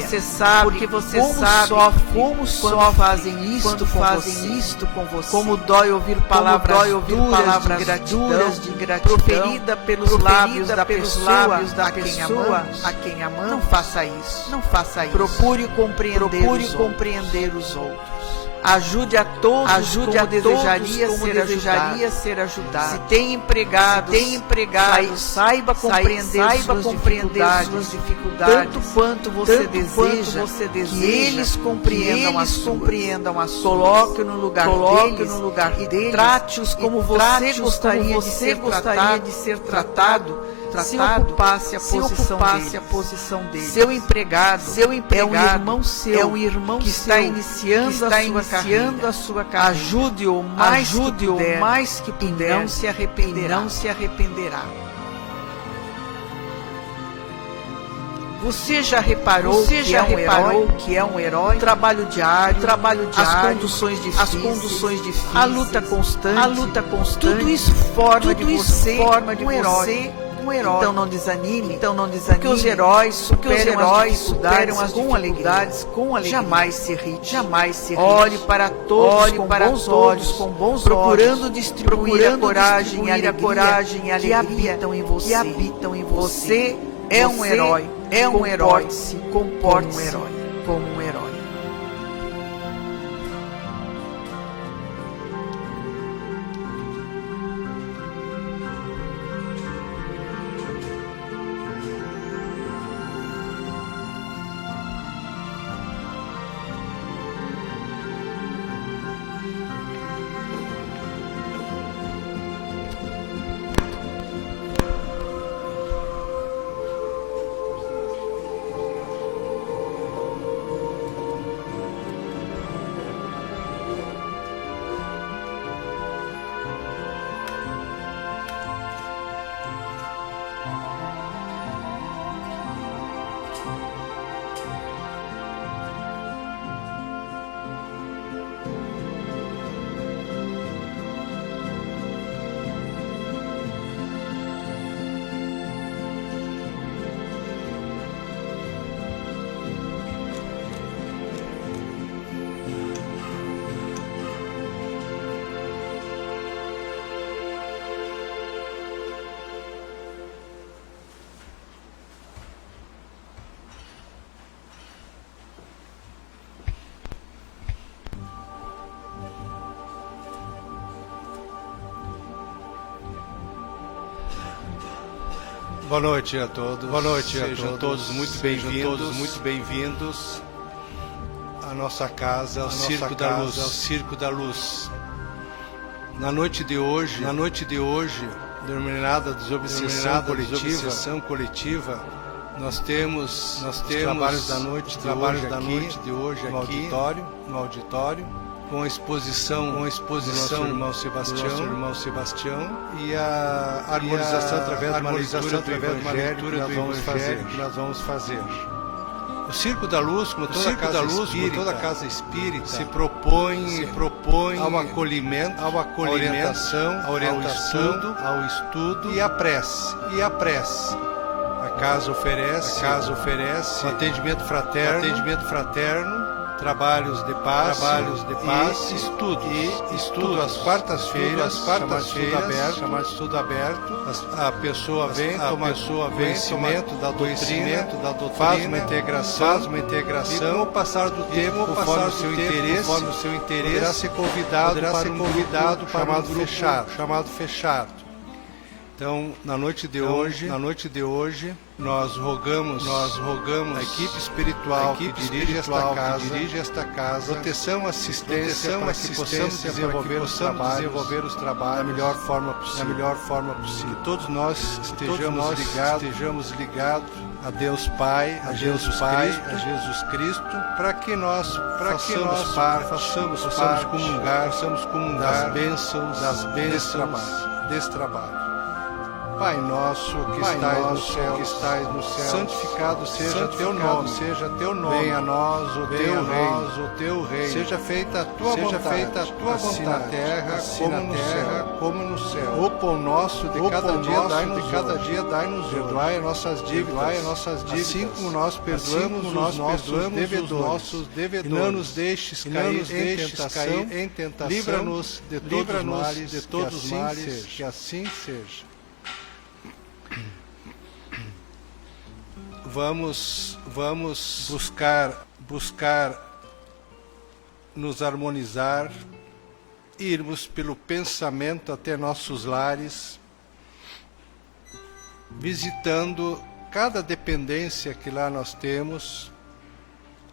você sabe como fazem isto com você. Como dói ouvir palavras duras de gratidão proferida pelos lábios da pessoa a quem amamos. Não faça isso. Procure compreender os outros. Ajude a todos como desejaria ser ajudado. Se tem empregados, saiba compreender suas dificuldades, tanto quanto você deseja que eles compreendam a sua. Coloque no lugar deles, trate-os como você gostaria de ser tratado. Se ocupasse a posição dele. Seu empregado é um irmão que está iniciando a sua carreira. Ajude-o o mais que puder, e não se arrependerá. Você já reparou que é um herói? O trabalho diário, as conduções difíceis, a luta constante, tudo isso forma de você um herói. Então não desanime, porque os heróis superam as dificuldades com alegria. Jamais se irrite. Olhe para todos com bons olhos, procurando distribuir a coragem e a alegria que habitam em você. Você é um herói. Comporte-se como um herói. Boa noite a todos. Sejam todos muito bem-vindos à nossa casa, ao Circo da Luz. Na noite de hoje, denominada desobsessão coletiva, nós temos trabalhos da noite de hoje aqui no auditório. Com a exposição do nosso irmão Sebastião e a harmonização através de uma leitura do Evangelho que nós vamos fazer. O Circo da Luz, como toda casa espírita, se propõe ao acolhimento, à orientação, ao estudo e à prece. A casa oferece um atendimento fraterno, trabalhos de paz e estudo às quartas-feiras, chamado estudo aberto. A pessoa vem, toma conhecimento da doutrina, faz uma integração e com o passar do tempo, conforme o seu interesse, poderá ser convidado para um grupo chamado fechado. Então, na noite de hoje, nós rogamos a equipe espiritual que dirige esta casa, proteção, assistência, para que possamos desenvolver os trabalhos da melhor forma possível. Que todos nós estejamos ligados a Deus Pai, a Jesus Cristo, para que nós possamos comungar das bênçãos desse trabalho. Pai nosso que estais no céu, santificado seja teu nome, venha a nós o teu reino, seja feita a tua vontade, assim na terra como no céu. O pão nosso de cada dia dai-nos, perdoai as nossas dívidas, assim como nós perdoamos os nossos devedores, e não nos deixes cair em tentação, livra-nos de todos os males, que assim seja. Vamos buscar nos harmonizar, irmos pelo pensamento até nossos lares, visitando cada dependência que lá nós temos,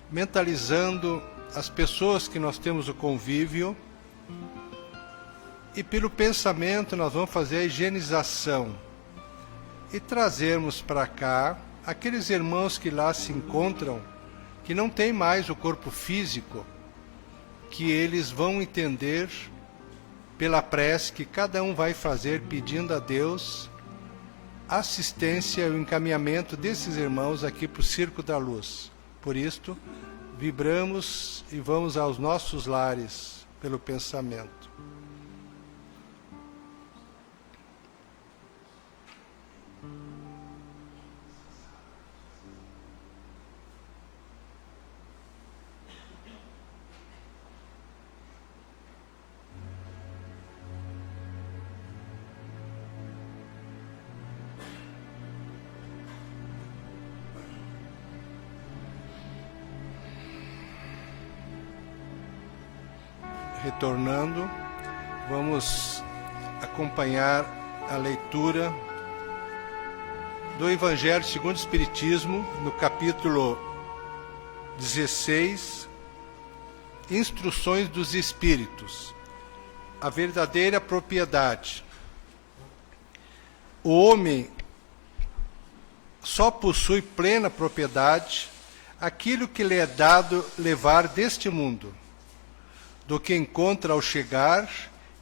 mentalizando as pessoas que nós temos o convívio, e pelo pensamento nós vamos fazer a higienização e trazermos para cá aqueles irmãos que lá se encontram, que não têm mais o corpo físico, que eles vão entender pela prece que cada um vai fazer, pedindo a Deus assistência e o encaminhamento desses irmãos aqui para o Circo da Luz. Por isto, vibramos e vamos aos nossos lares pelo pensamento. Retornando, vamos acompanhar a leitura do Evangelho segundo o Espiritismo, no capítulo 16, Instruções dos Espíritos, a verdadeira propriedade. O homem só possui plena propriedade aquilo que lhe é dado levar deste mundo. Do que encontra ao chegar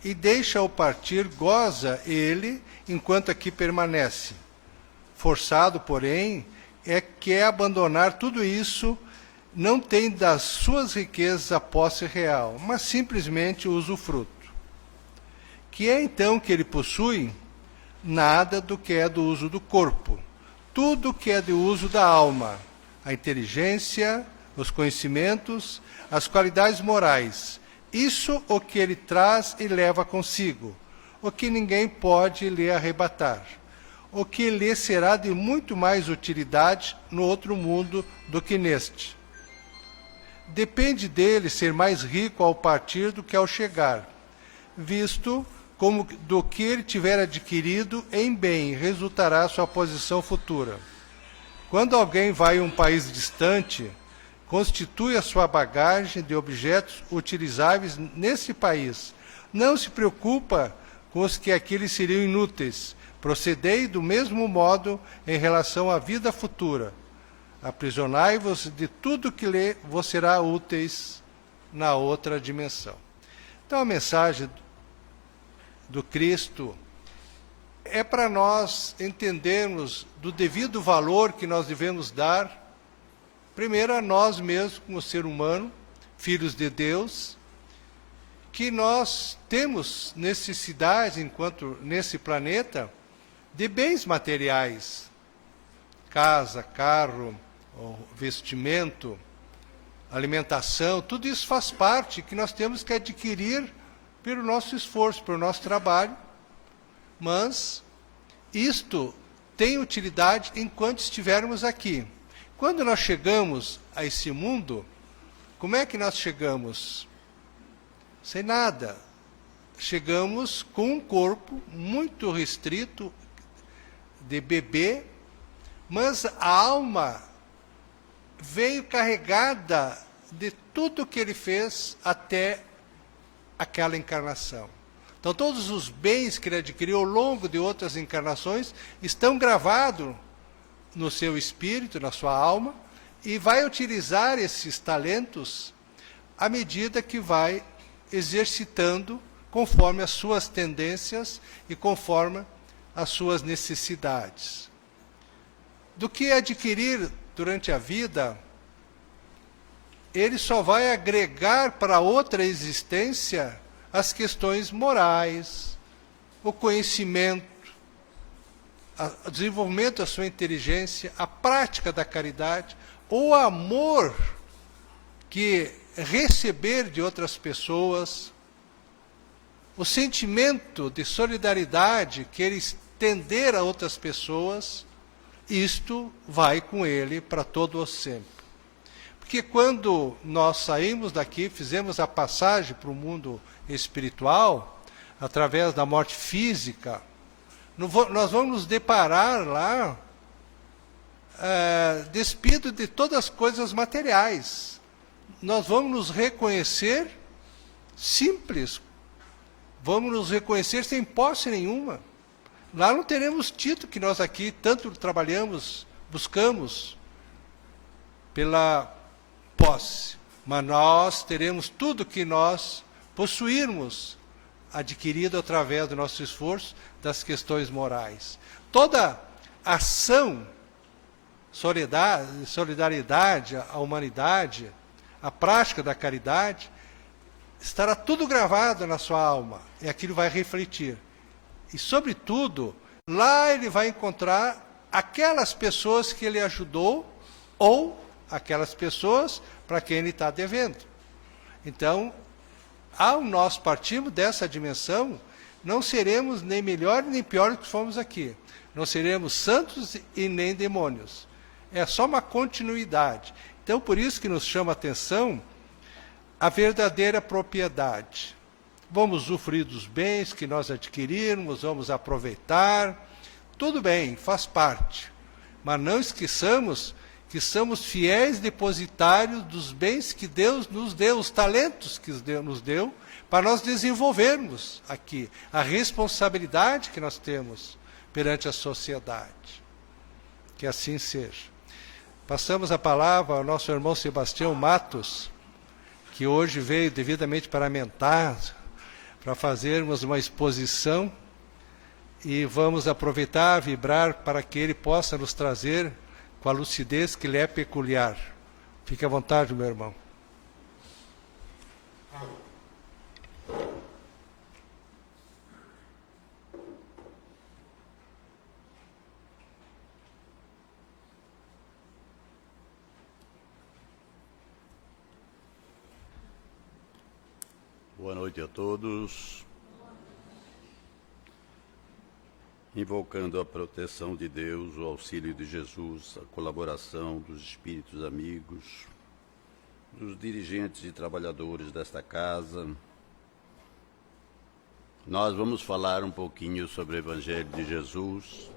e deixa ao partir, goza ele enquanto aqui permanece. Forçado, porém, é abandonar tudo isso, não tem das suas riquezas a posse real, mas simplesmente o usufruto. Que é então que ele possui? Nada do que é do uso do corpo, tudo que é do uso da alma, a inteligência, os conhecimentos, as qualidades morais. Isso o que ele traz e leva consigo, o que ninguém pode lhe arrebatar, o que lhe será de muito mais utilidade no outro mundo do que neste. Depende dele ser mais rico ao partir do que ao chegar, visto como do que ele tiver adquirido em bem resultará sua posição futura. Quando alguém vai a um país distante, constitui a sua bagagem de objetos utilizáveis nesse país. Não se preocupa com os que aqui lhe seriam inúteis. Procedei do mesmo modo em relação à vida futura. Aprisionai-vos de tudo que lhe vos será úteis na outra dimensão. Então a mensagem do Cristo é para nós entendermos do devido valor que nós devemos dar primeiro a nós mesmos, como ser humano, filhos de Deus, que nós temos necessidade, enquanto nesse planeta, de bens materiais, casa, carro, vestimento, alimentação, tudo isso faz parte que nós temos que adquirir pelo nosso esforço, pelo nosso trabalho, mas isto tem utilidade enquanto estivermos aqui. Quando nós chegamos a esse mundo, como é que nós chegamos? Sem nada. Chegamos com um corpo muito restrito, de bebê, mas a alma veio carregada de tudo que ele fez até aquela encarnação. Então, todos os bens que ele adquiriu ao longo de outras encarnações estão gravados no seu espírito, na sua alma, e vai utilizar esses talentos à medida que vai exercitando conforme as suas tendências e conforme as suas necessidades. Do que adquirir durante a vida, ele só vai agregar para outra existência as questões morais, o conhecimento, o desenvolvimento da sua inteligência, a prática da caridade, o amor que receber de outras pessoas, o sentimento de solidariedade que ele estender a outras pessoas, isto vai com ele para todo o sempre. Porque quando nós saímos daqui, fizemos a passagem para o mundo espiritual, através da morte física, nós vamos nos deparar lá, despido de todas as coisas materiais. Nós vamos nos reconhecer simples, vamos nos reconhecer sem posse nenhuma. Lá não teremos título que nós aqui tanto trabalhamos, buscamos pela posse, mas nós teremos tudo que nós possuirmos adquirido através do nosso esforço das questões morais. Toda ação, solidariedade à humanidade, a prática da caridade, estará tudo gravado na sua alma, e aquilo vai refletir. E, sobretudo, lá ele vai encontrar aquelas pessoas que ele ajudou, ou aquelas pessoas para quem ele está devendo. Então, ao nós partirmos dessa dimensão, não seremos nem melhor nem pior do que fomos aqui. Não seremos santos e nem demônios. É só uma continuidade. Então, por isso que nos chama a atenção a verdadeira propriedade. Vamos usufruir dos bens que nós adquirirmos, vamos aproveitar. Tudo bem, faz parte. Mas não esqueçamos que somos fiéis depositários dos bens que Deus nos deu, os talentos que Deus nos deu, para nós desenvolvermos aqui a responsabilidade que nós temos perante a sociedade. Que assim seja. Passamos a palavra ao nosso irmão Sebastião Matos, que hoje veio devidamente paramentado para fazermos uma exposição, e vamos aproveitar, vibrar para que ele possa nos trazer com a lucidez que lhe é peculiar. Fique à vontade, meu irmão. Boa noite a todos. Invocando a proteção de Deus, o auxílio de Jesus, a colaboração dos espíritos amigos, dos dirigentes e trabalhadores desta casa, nós vamos falar um pouquinho sobre o Evangelho de Jesus.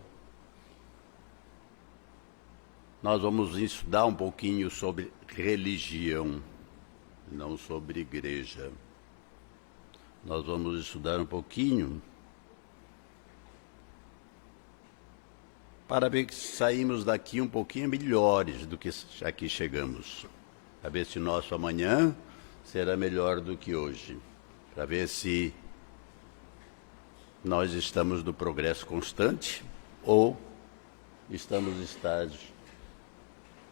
Nós vamos estudar um pouquinho sobre religião, não sobre igreja. Nós vamos estudar um pouquinho para ver que saímos daqui um pouquinho melhores do que aqui chegamos. Para ver se nosso amanhã será melhor do que hoje. Para ver se nós estamos no progresso constante ou estamos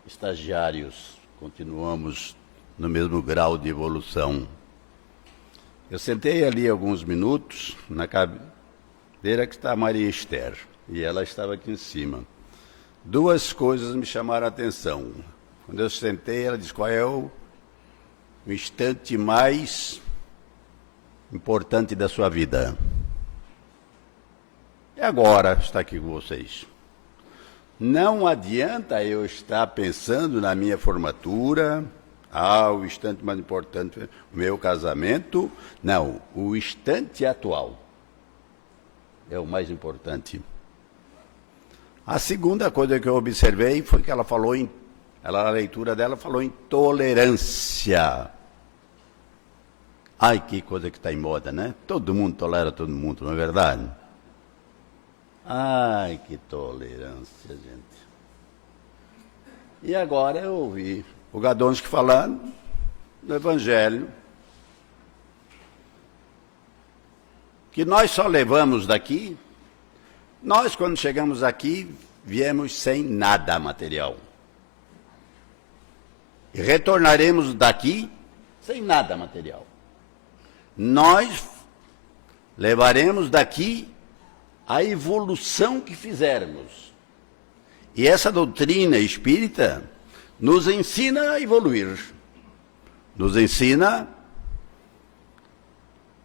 estagiários, continuamos no mesmo grau de evolução. Eu sentei ali alguns minutos na cadeira que está a Maria Esther, e ela estava aqui em cima. Duas coisas me chamaram a atenção. Quando eu sentei, ela disse: qual é o instante mais importante da sua vida? E agora está aqui com vocês. Não adianta eu estar pensando na minha formatura, o instante mais importante, o meu casamento. Não, o instante atual é o mais importante. A segunda coisa que eu observei foi que ela falou a leitura dela falou em tolerância. Ai, que coisa que está em moda, né? Todo mundo tolera todo mundo, não é verdade? Ai, que tolerância, gente. E agora eu ouvi o Gadonsky falando no Evangelho, que nós só levamos daqui Nós, quando chegamos aqui, viemos sem nada material. E retornaremos daqui sem nada material. Nós levaremos daqui a evolução que fizermos. E essa doutrina espírita nos ensina a evoluir. Nos ensina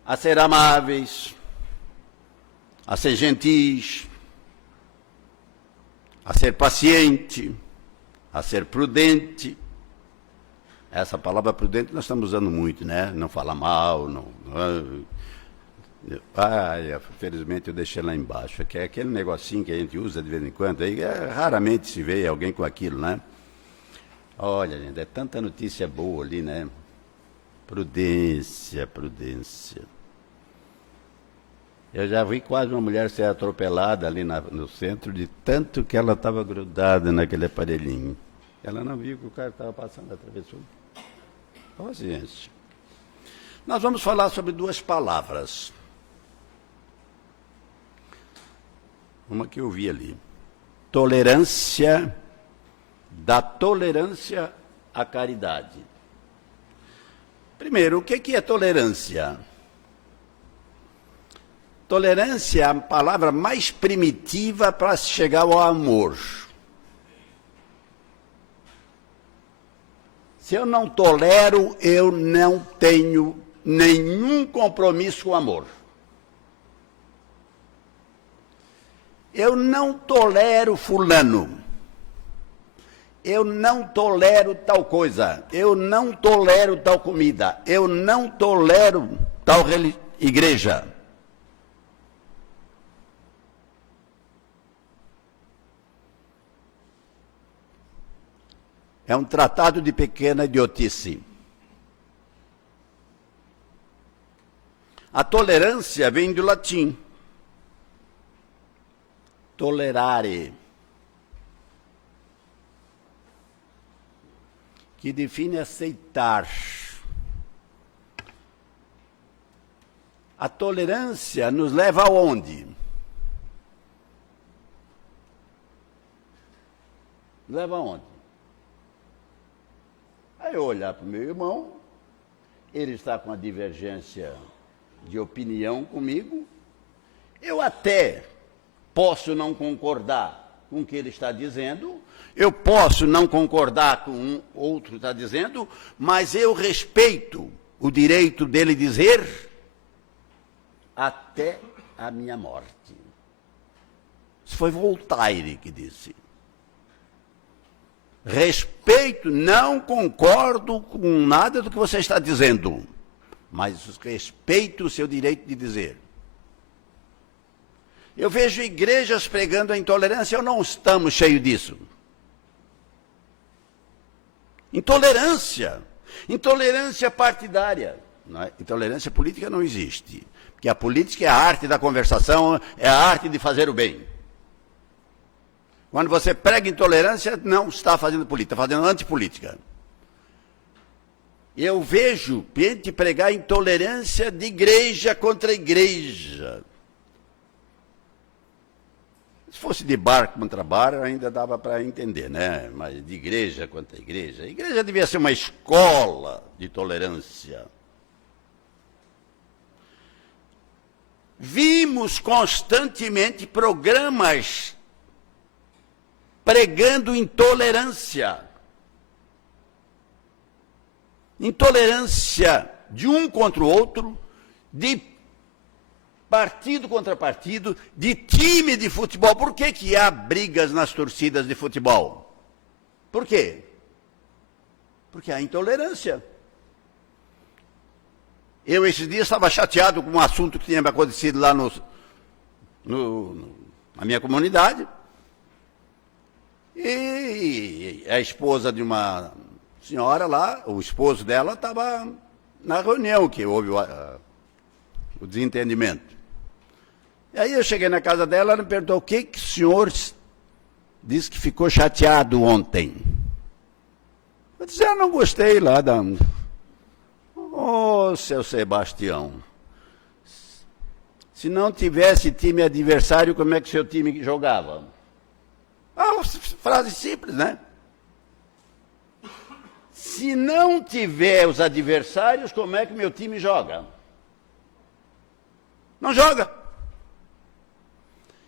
a ser amáveis, a ser gentis, a ser paciente, a ser prudente. Essa palavra prudente nós estamos usando muito, né? Não fala mal, não. Infelizmente eu deixei lá embaixo, que é aquele negocinho que a gente usa de vez em quando, aí raramente se vê alguém com aquilo, né? Olha, gente, é tanta notícia boa ali, né? Prudência, prudência. Eu já vi quase uma mulher ser atropelada ali no centro, de tanto que ela estava grudada naquele aparelhinho. Ela não viu que o cara estava passando, atravessou. Paciência. Nós vamos falar sobre duas palavras. Uma que eu vi ali. Tolerância, da tolerância à caridade. Primeiro, o que é tolerância? Tolerância é a palavra mais primitiva para se chegar ao amor. Se eu não tolero, eu não tenho nenhum compromisso com o amor. Eu não tolero fulano. Eu não tolero tal coisa. Eu não tolero tal comida. Eu não tolero tal igreja. É um tratado de pequena idiotice. A tolerância vem do latim. Tolerare. Que define aceitar. A tolerância nos leva aonde? Leva aonde? Aí eu olhar para o meu irmão, ele está com uma divergência de opinião comigo, eu até posso não concordar com o que ele está dizendo, eu posso não concordar com um outro está dizendo, mas eu respeito o direito dele dizer até a minha morte. Isso foi Voltaire que disse. Respeito, não concordo com nada do que você está dizendo, mas respeito o seu direito de dizer. Eu vejo igrejas pregando a intolerância, ou não estamos cheios disso? Intolerância partidária. Não é? Intolerância política não existe, porque a política é a arte da conversação, é a arte de fazer o bem. Quando você prega intolerância, não está fazendo política, está fazendo antipolítica. Eu vejo gente pregar intolerância de igreja contra igreja. Se fosse de bar contra bar, ainda dava para entender, né? Mas de igreja contra igreja. A igreja devia ser uma escola de tolerância. Vimos constantemente programas pregando intolerância. Intolerância de um contra o outro, de partido contra partido, de time de futebol. Por que há brigas nas torcidas de futebol? Por quê? Porque há intolerância. Eu, esses dias, estava chateado com um assunto que tinha acontecido lá na minha comunidade. E a esposa de uma senhora lá, o esposo dela, estava na reunião que houve o desentendimento. E aí eu cheguei na casa dela, ela me perguntou, o que o senhor disse que ficou chateado ontem? Eu disse, eu não gostei lá da... Ô, seu Sebastião, Se não tivesse time adversário, como é que seu time jogava? Uma frase simples, né? Se não tiver os adversários, como é que meu time joga? Não joga.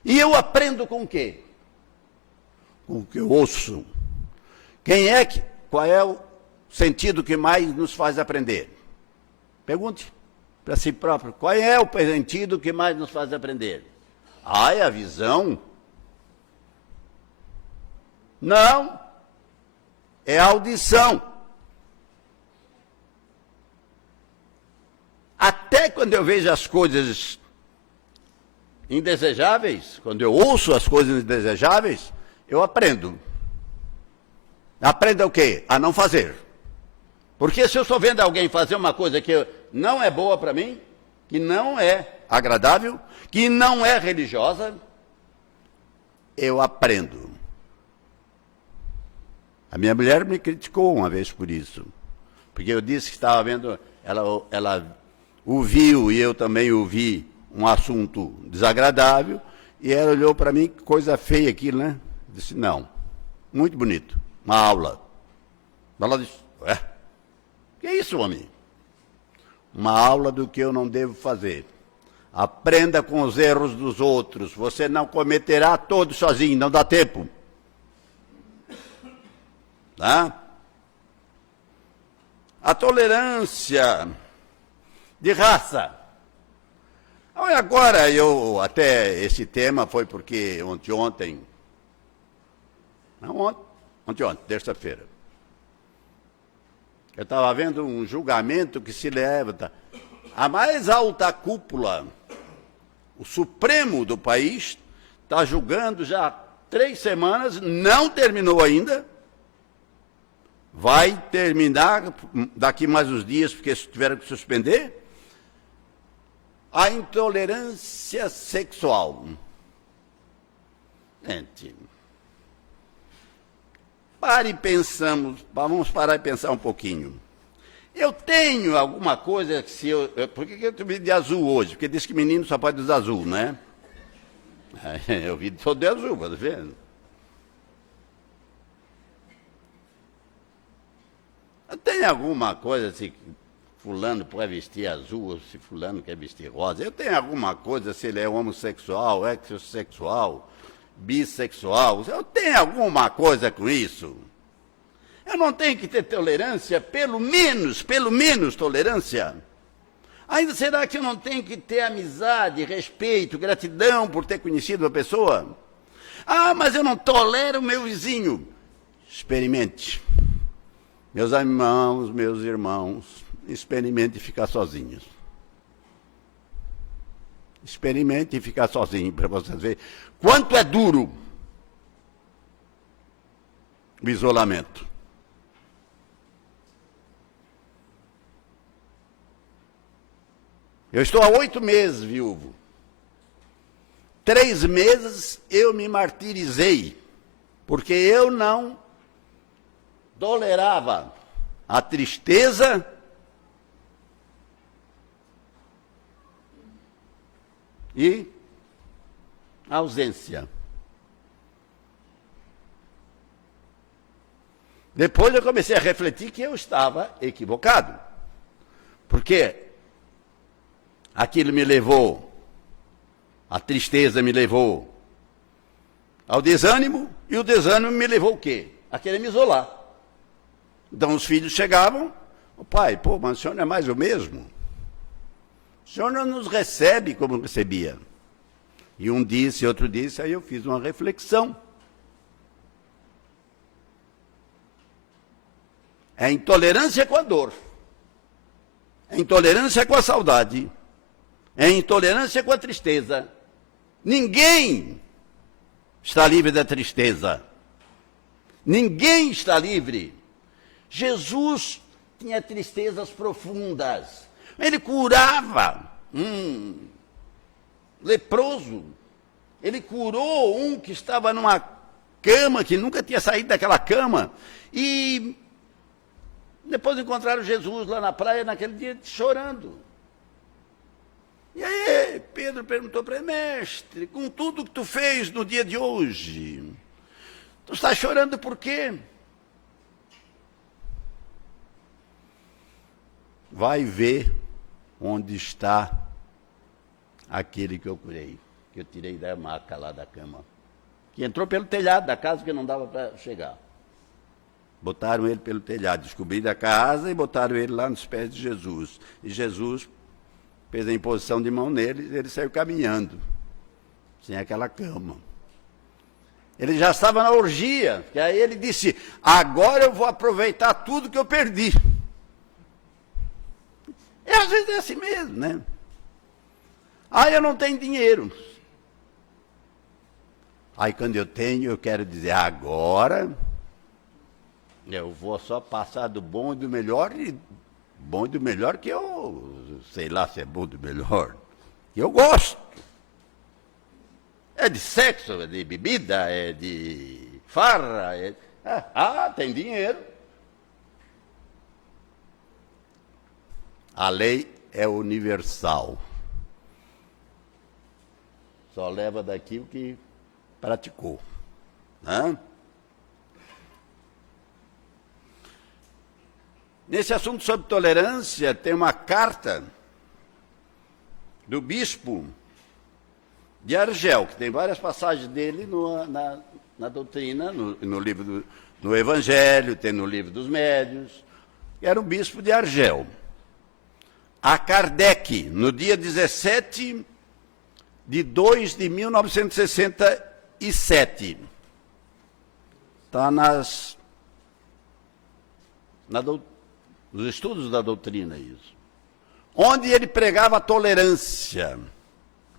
E eu aprendo com o quê? Com o que eu ouço. Qual é o sentido que mais nos faz aprender? Pergunte para si próprio, qual é o sentido que mais nos faz aprender? É a visão? Não. É a audição. Até quando eu vejo as coisas indesejáveis, quando eu ouço as coisas indesejáveis, eu aprendo. Aprenda o quê? A não fazer. Porque se eu estou vendo alguém fazer uma coisa que não é boa para mim, que não é agradável, que não é religiosa, eu aprendo. A minha mulher me criticou uma vez por isso. Porque eu disse que estava vendo, ela ouviu e eu também ouvi um assunto desagradável, e ela olhou para mim, que coisa feia aquilo, né? Disse, não, muito bonito, uma aula. Ela disse, que é isso, homem? Uma aula do que eu não devo fazer. Aprenda com os erros dos outros, você não cometerá todos sozinho, não dá tempo. Tá? A tolerância de raça. Agora, até esse tema foi porque ontem, terça-feira, eu estava vendo um julgamento que se leva, a mais alta cúpula, o Supremo do país, está julgando já há 3 semanas, não terminou ainda, vai terminar daqui mais uns dias, porque tiveram que suspender, a intolerância sexual. Gente, vamos parar e pensar um pouquinho. Eu tenho alguma coisa que por que eu estou de azul hoje? Porque diz que menino só pode usar azul, né? Eu vi todo de azul, pode ver? Eu tenho alguma coisa assim, fulano pode vestir azul, ou se fulano quer vestir rosa. Eu tenho alguma coisa se ele é homossexual, heterossexual, bissexual. Eu tenho alguma coisa com isso. Eu não tenho que ter tolerância, pelo menos tolerância. Ainda será que eu não tenho que ter amizade, respeito, gratidão por ter conhecido uma pessoa? Mas eu não tolero o meu vizinho. Experimente. Meus irmãos, experimente ficar sozinhos. Experimente ficar sozinho para vocês verem quanto é duro o isolamento. Eu estou há 8 meses viúvo. 3 meses eu me martirizei, porque eu não tolerava a tristeza e a ausência. Depois eu comecei a refletir que eu estava equivocado, porque aquilo me levou, a tristeza me levou ao desânimo, e o desânimo me levou o quê? A querer me isolar. Então os filhos chegavam, pai, mas o senhor não é mais o mesmo? O senhor não nos recebe como recebia. E um disse, outro disse, aí eu fiz uma reflexão. É intolerância com a dor. É intolerância com a saudade. É intolerância com a tristeza. Ninguém está livre da tristeza. Ninguém está livre. Jesus tinha tristezas profundas. Ele curava leproso. Ele curou um que estava numa cama, que nunca tinha saído daquela cama. E depois encontraram Jesus lá na praia, naquele dia, chorando. E aí Pedro perguntou para ele: mestre, com tudo que tu fez no dia de hoje, tu está chorando por quê? Vai ver onde está aquele que eu curei, que eu tirei da maca lá da cama, que entrou pelo telhado da casa que não dava para chegar. Botaram ele pelo telhado, descobriram a casa e botaram ele lá nos pés de Jesus. E Jesus fez a imposição de mão nele e ele saiu caminhando, sem aquela cama. Ele já estava na orgia, que aí ele disse: agora eu vou aproveitar tudo que eu perdi. E às vezes é assim mesmo, né? Ah, eu não tenho dinheiro. Aí quando eu tenho, eu quero dizer: agora eu vou só passar do bom e do melhor, e bom e do melhor que eu sei lá se é bom e do melhor, que eu gosto. É de sexo, é de bebida, é de farra. Tem dinheiro. A lei é universal. Só leva daqui o que praticou. Né? Nesse assunto sobre tolerância, tem uma carta do bispo de Argel, que tem várias passagens dele na doutrina, no livro no Evangelho, tem no livro dos Médiuns. Era um bispo de Argel. A Kardec, no dia 17 de 2 de 1967. Está nos estudos da doutrina isso. Onde ele pregava a tolerância.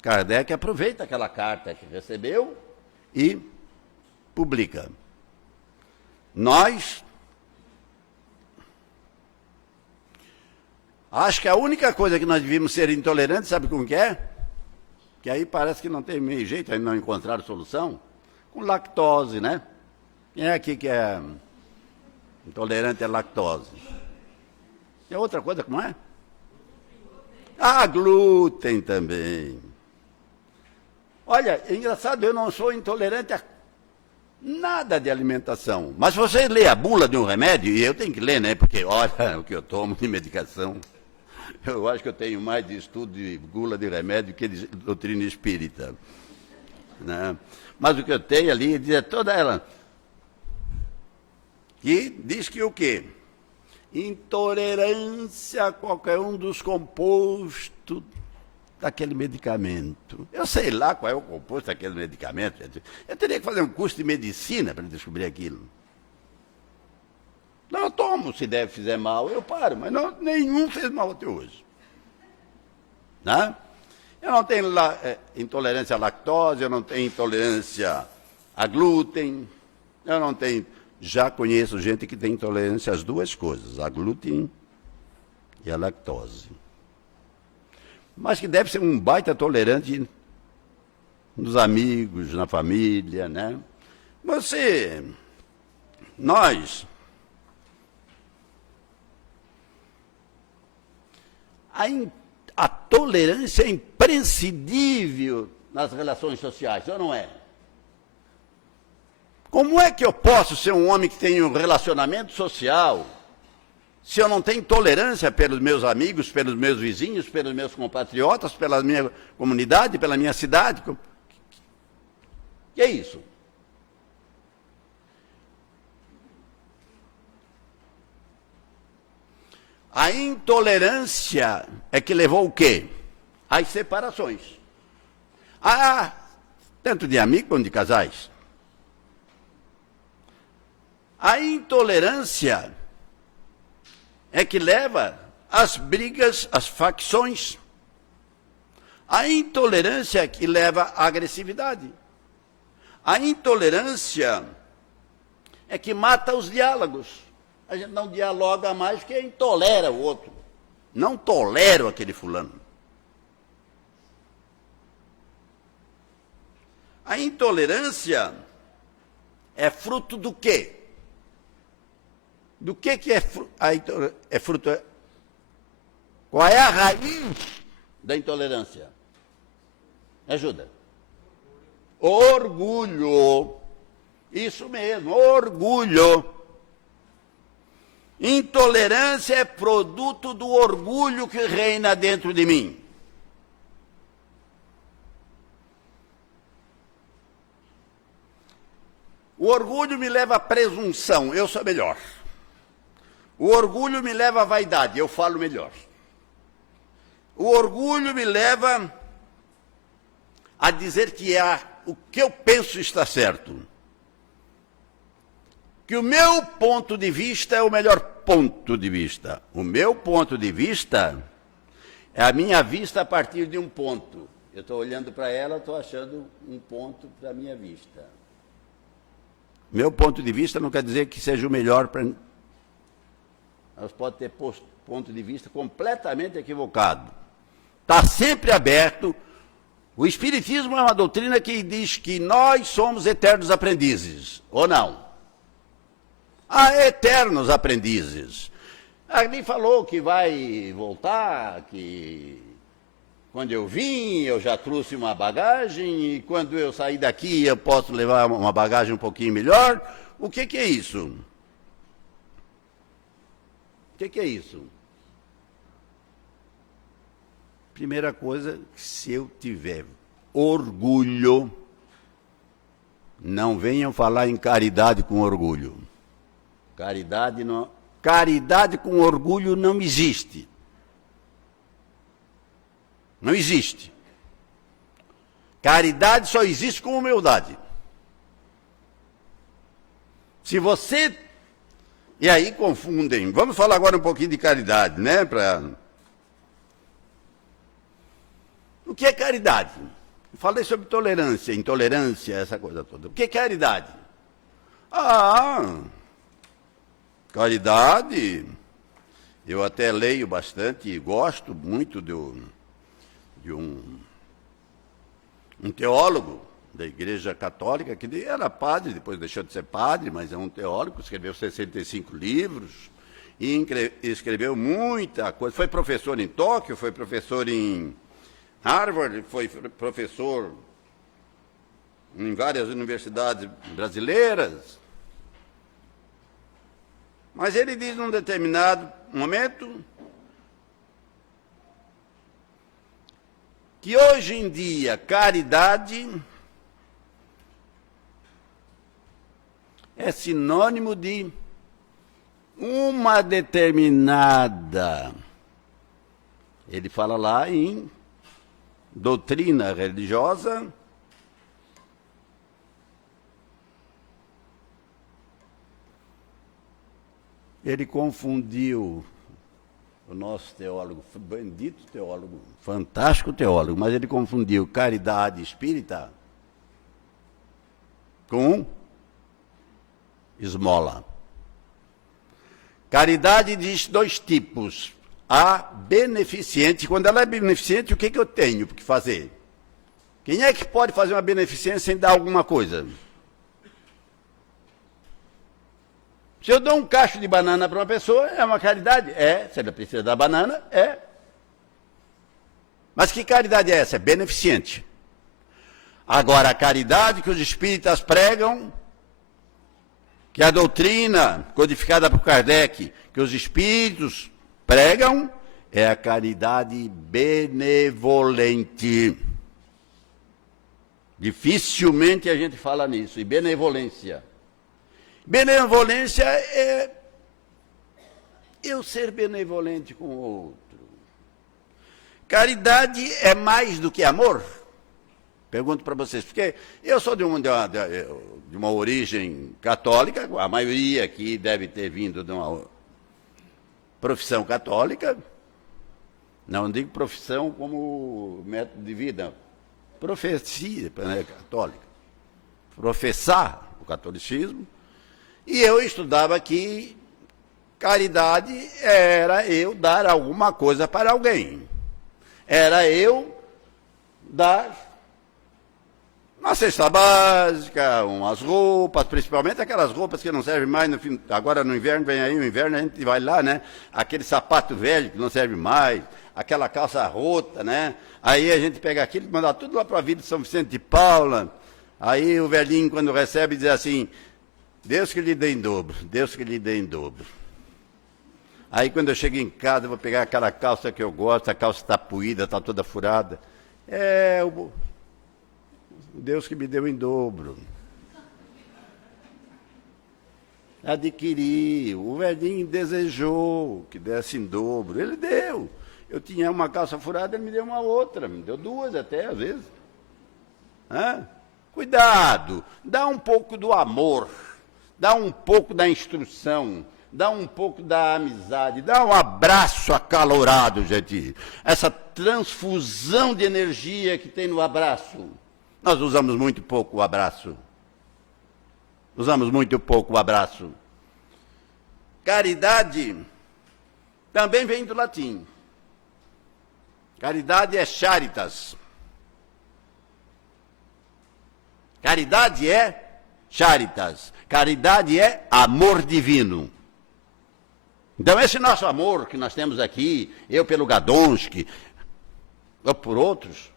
Kardec aproveita aquela carta que recebeu e publica. Nós, acho que a única coisa que nós devíamos ser intolerantes, sabe com o que é? Que aí parece que não tem meio jeito, aí não encontraram solução. Com lactose, né? Quem é aqui que é intolerante à lactose? Tem outra coisa, como é? Glúten também. Olha, é engraçado, eu não sou intolerante a nada de alimentação. Mas se você lê a bula de um remédio, e eu tenho que ler, né? Porque olha o que eu tomo de medicação. Eu acho que eu tenho mais de estudo de bula de remédio que de doutrina espírita. Né? Mas o que eu tenho ali diz toda ela. E diz que o quê? Intolerância a qualquer um dos compostos daquele medicamento. Eu sei lá qual é o composto daquele medicamento. Eu teria que fazer um curso de medicina para descobrir aquilo. Não, eu tomo, se fizer mal, eu paro, mas não, nenhum fez mal até hoje. Né? Eu não tenho intolerância à lactose, eu não tenho intolerância a glúten, eu não tenho... Já conheço gente que tem intolerância às duas coisas, a glúten e a lactose. Mas que deve ser um baita tolerante nos amigos, na família, né? A tolerância é imprescindível nas relações sociais, ou não é? Como é que eu posso ser um homem que tem um relacionamento social se eu não tenho tolerância pelos meus amigos, pelos meus vizinhos, pelos meus compatriotas, pela minha comunidade, pela minha cidade? Que é isso? A intolerância é que levou o quê? Às separações. Tanto de amigos quanto de casais. A intolerância é que leva às brigas, às facções. A intolerância é que leva à agressividade. A intolerância é que mata os diálogos. A gente não dialoga mais porque intolera o outro. Não tolero aquele fulano. A intolerância é fruto do quê? Do que é fruto? Qual é a raiz da intolerância? Me ajuda. Orgulho. Isso mesmo, orgulho. Intolerância é produto do orgulho que reina dentro de mim. O orgulho me leva à presunção, eu sou melhor. O orgulho me leva à vaidade, eu falo melhor. O orgulho me leva a dizer que o que eu penso está certo. Que o meu ponto de vista é o melhor ponto de vista. O meu ponto de vista é a minha vista a partir de um ponto. Eu estou olhando para ela, estou achando um ponto para a minha vista. Meu ponto de vista não quer dizer que seja o melhor para... Nós podemos ter ponto de vista completamente equivocado. Está sempre aberto. O Espiritismo é uma doutrina que diz que nós somos eternos aprendizes, ou não? Há eternos aprendizes. Ali falou que vai voltar, que quando eu vim eu já trouxe uma bagagem, e quando eu sair daqui eu posso levar uma bagagem um pouquinho melhor. O que é isso? O que é isso? Primeira coisa, se eu tiver orgulho, não venham falar em caridade com orgulho. Caridade com orgulho não existe. Não existe. Caridade só existe com humildade. Se você... E aí confundem. Vamos falar agora um pouquinho de caridade, né? O que é caridade? Eu falei sobre tolerância, intolerância, essa coisa toda. O que é caridade? Caridade, eu até leio bastante e gosto muito de um teólogo da Igreja Católica, que era padre, depois deixou de ser padre, mas é um teólogo, escreveu 65 livros e escreveu muita coisa. Foi professor em Tóquio, foi professor em Harvard, foi professor em várias universidades brasileiras. Mas ele diz num determinado momento que hoje em dia caridade é sinônimo de uma determinada, ele fala lá em doutrina religiosa, ele confundiu o nosso teólogo, bendito teólogo, fantástico teólogo, mas ele confundiu caridade espírita com esmola. Caridade existe dois tipos. A beneficente, quando ela é beneficente, o que eu tenho que fazer? Quem é que pode fazer uma beneficência sem dar alguma coisa? Se eu dou um cacho de banana para uma pessoa, é uma caridade? É. Se ela precisa da banana, é. Mas que caridade é essa? É beneficente. Agora, a caridade que os espíritas pregam, que a doutrina codificada por Kardec, que os espíritos pregam, é a caridade benevolente. Dificilmente a gente fala nisso. E benevolência. Benevolência é eu ser benevolente com o outro. Caridade é mais do que amor? Pergunto para vocês, porque eu sou de uma origem católica, a maioria aqui deve ter vindo de uma profissão católica, não digo profissão como método de vida, profecia, né, católica, professar o catolicismo. E eu estudava que caridade era eu dar alguma coisa para alguém. Era eu dar Uma cesta básica, umas roupas, principalmente aquelas roupas que não servem mais no fim. Agora no inverno, vem aí o inverno, a gente vai lá, né? Aquele sapato velho que não serve mais, aquela calça rota, né? Aí a gente pega aquilo e manda tudo lá para a Vila de São Vicente de Paula. Aí o velhinho, quando recebe, diz assim: Deus que lhe dê em dobro, Deus que lhe dê em dobro. Aí quando eu chego em casa, eu vou pegar aquela calça que eu gosto, a calça está puída, está toda furada. O Deus que me deu em dobro. Adquiri, o velhinho desejou que desse em dobro, ele deu. Eu tinha uma calça furada, ele me deu uma outra, me deu duas até, às vezes. Cuidado, dá um pouco do amor, dá um pouco da instrução, dá um pouco da amizade, dá um abraço acalorado, gente. Essa transfusão de energia que tem no abraço. Nós usamos muito pouco o abraço. Usamos muito pouco o abraço. Caridade também vem do latim. Caridade é charitas. Caridade é charitas. Caridade é amor divino. Então esse nosso amor que nós temos aqui, eu pelo Gadonsky, ou por outros,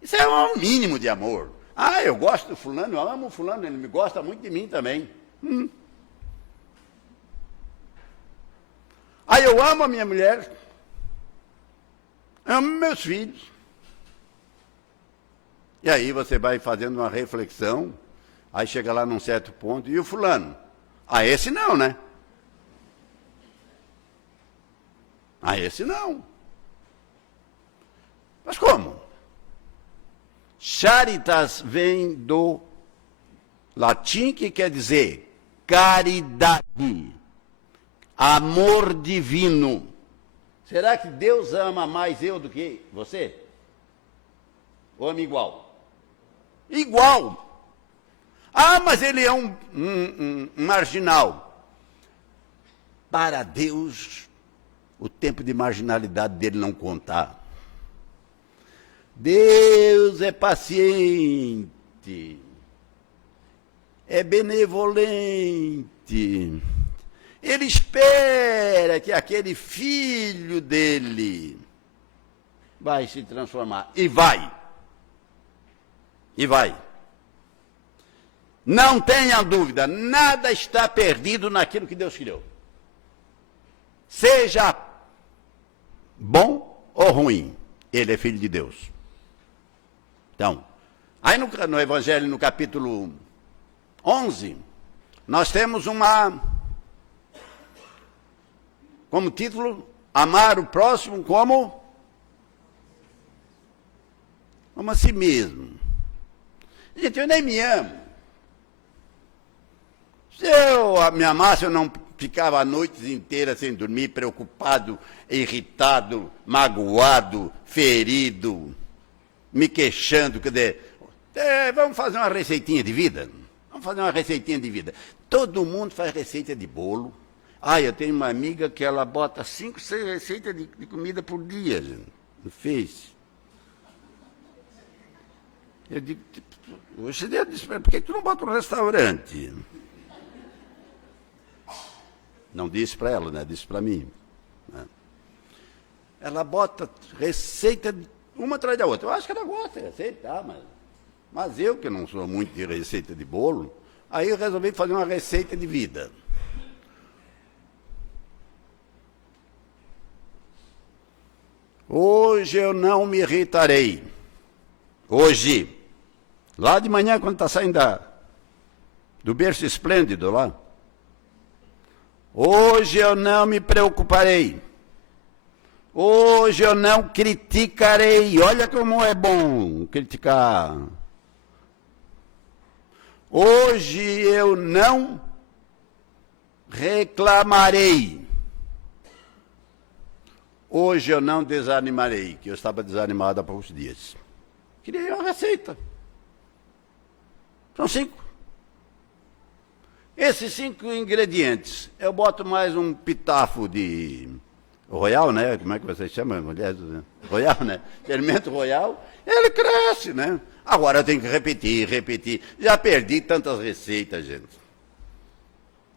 isso é um mínimo de amor. Eu gosto do fulano, eu amo o fulano, ele me gosta muito de mim também. Eu amo a minha mulher, amo meus filhos. E aí você vai fazendo uma reflexão, aí chega lá num certo ponto, e o fulano? Esse não, né? Esse não. Mas como? Charitas vem do latim que quer dizer caridade, amor divino. Será que Deus ama mais eu do que você? Ou ama igual? Igual. Mas ele é um marginal. Para Deus, o tempo de marginalidade dele não conta. Deus é paciente, é benevolente. Ele espera que aquele filho dele vai se transformar. E vai. E vai. Não tenha dúvida, nada está perdido naquilo que Deus criou. Seja bom ou ruim, ele é filho de Deus. Então, aí no Evangelho, no capítulo 11, nós temos como título, amar o próximo como a si mesmo. Gente, eu nem me amo. Se eu me amasse, eu não ficava noites inteiras sem dormir, preocupado, irritado, magoado, ferido, me queixando. Quer dizer, vamos fazer uma receitinha de vida? Vamos fazer uma receitinha de vida. Todo mundo faz receita de bolo. Eu tenho uma amiga que ela bota 5, 6 receitas de comida por dia, gente, no Face. Eu digo, você disse, por que tu não bota um restaurante? Não disse para ela, né? Disse para mim. Né? Ela bota receita uma atrás da outra. Eu acho que ela gosta de receita, mas eu, que não sou muito de receita de bolo, aí eu resolvi fazer uma receita de vida. Hoje eu não me irritarei. Hoje, lá de manhã, quando está saindo do berço esplêndido lá, hoje eu não me preocuparei. Hoje eu não criticarei. Olha como é bom criticar. Hoje eu não reclamarei. Hoje eu não desanimarei, que eu estava desanimado há poucos dias. Criei uma receita. São 5. Esses 5 ingredientes, eu boto mais um pitafo de royal, né? Como é que vocês chamam? Royal, né? Fermento royal, ele cresce, né? Agora eu tenho que repetir. Já perdi tantas receitas, gente.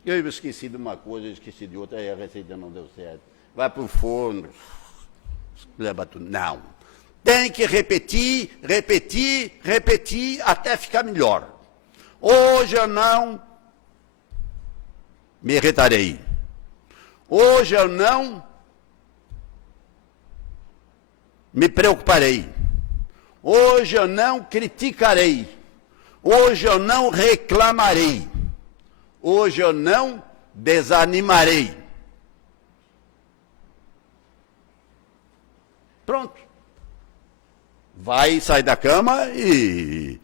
Eu esqueci de uma coisa, eu esqueci de outra, aí a receita não deu certo. Vai para o forno, leva tudo. Não. Tem que repetir, até ficar melhor. Hoje eu não me irritarei. Hoje eu não me preocuparei. Hoje eu não criticarei. Hoje eu não reclamarei. Hoje eu não desanimarei. Pronto. Vai, sai da cama e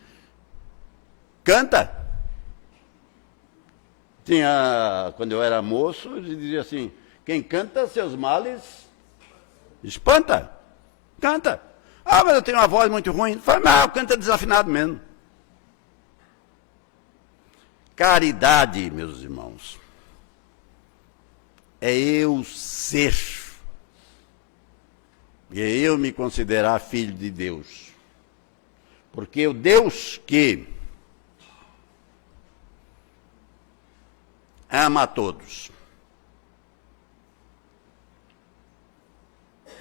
canta. Quando eu era moço, ele dizia assim, quem canta seus males espanta. Canta. Ah, mas eu tenho uma voz muito ruim. Fala, não, canta desafinado mesmo. Caridade, meus irmãos, é eu ser. E é eu me considerar filho de Deus. Porque o Deus que ama a todos,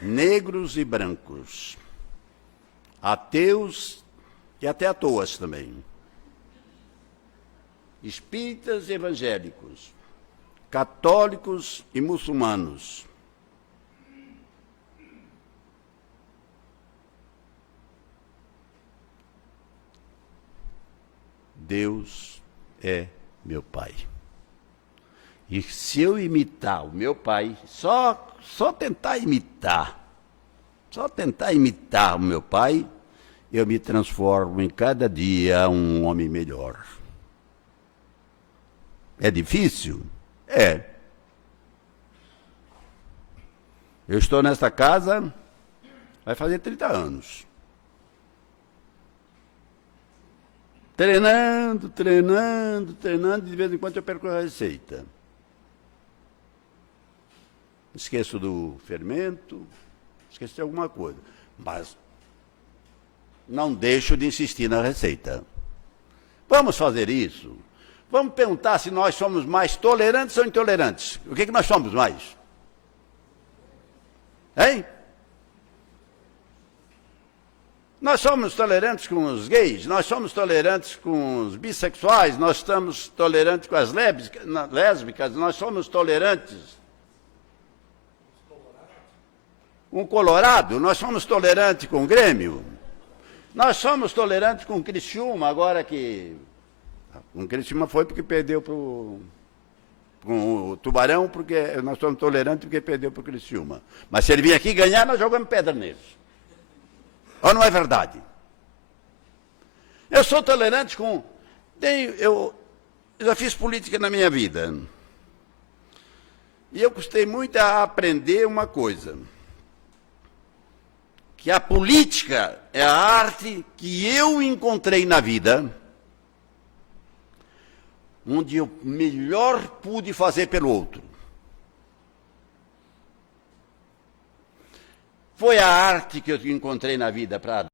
negros e brancos, ateus e até atoas também, espíritas e evangélicos, católicos e muçulmanos, Deus é meu Pai. E se eu imitar o meu Pai, só tentar imitar o meu Pai, eu me transformo em cada dia um homem melhor. É difícil? É. Eu estou nesta casa, vai fazer 30 anos. Treinando, de vez em quando eu perco a receita. Esqueço do fermento, esqueço de alguma coisa. Mas não deixo de insistir na receita. Vamos fazer isso? Vamos perguntar se nós somos mais tolerantes ou intolerantes. O que nós somos mais? Hein? Nós somos tolerantes com os gays, nós somos tolerantes com os bissexuais, nós estamos tolerantes com as lésbicas, nós somos tolerantes com o Colorado, nós somos tolerantes com o Grêmio, nós somos tolerantes com o Criciúma, agora que... O Criciúma foi porque perdeu para o Tubarão, porque nós somos tolerantes porque perdeu para o Criciúma. Mas se ele vir aqui ganhar, nós jogamos pedra neles. Ou não é verdade? Eu sou tolerante com... Eu já fiz política na minha vida. E eu custei muito a aprender uma coisa. Que a política é a arte que eu encontrei na vida, onde eu melhor pude fazer pelo outro. Foi a arte que eu encontrei na vida para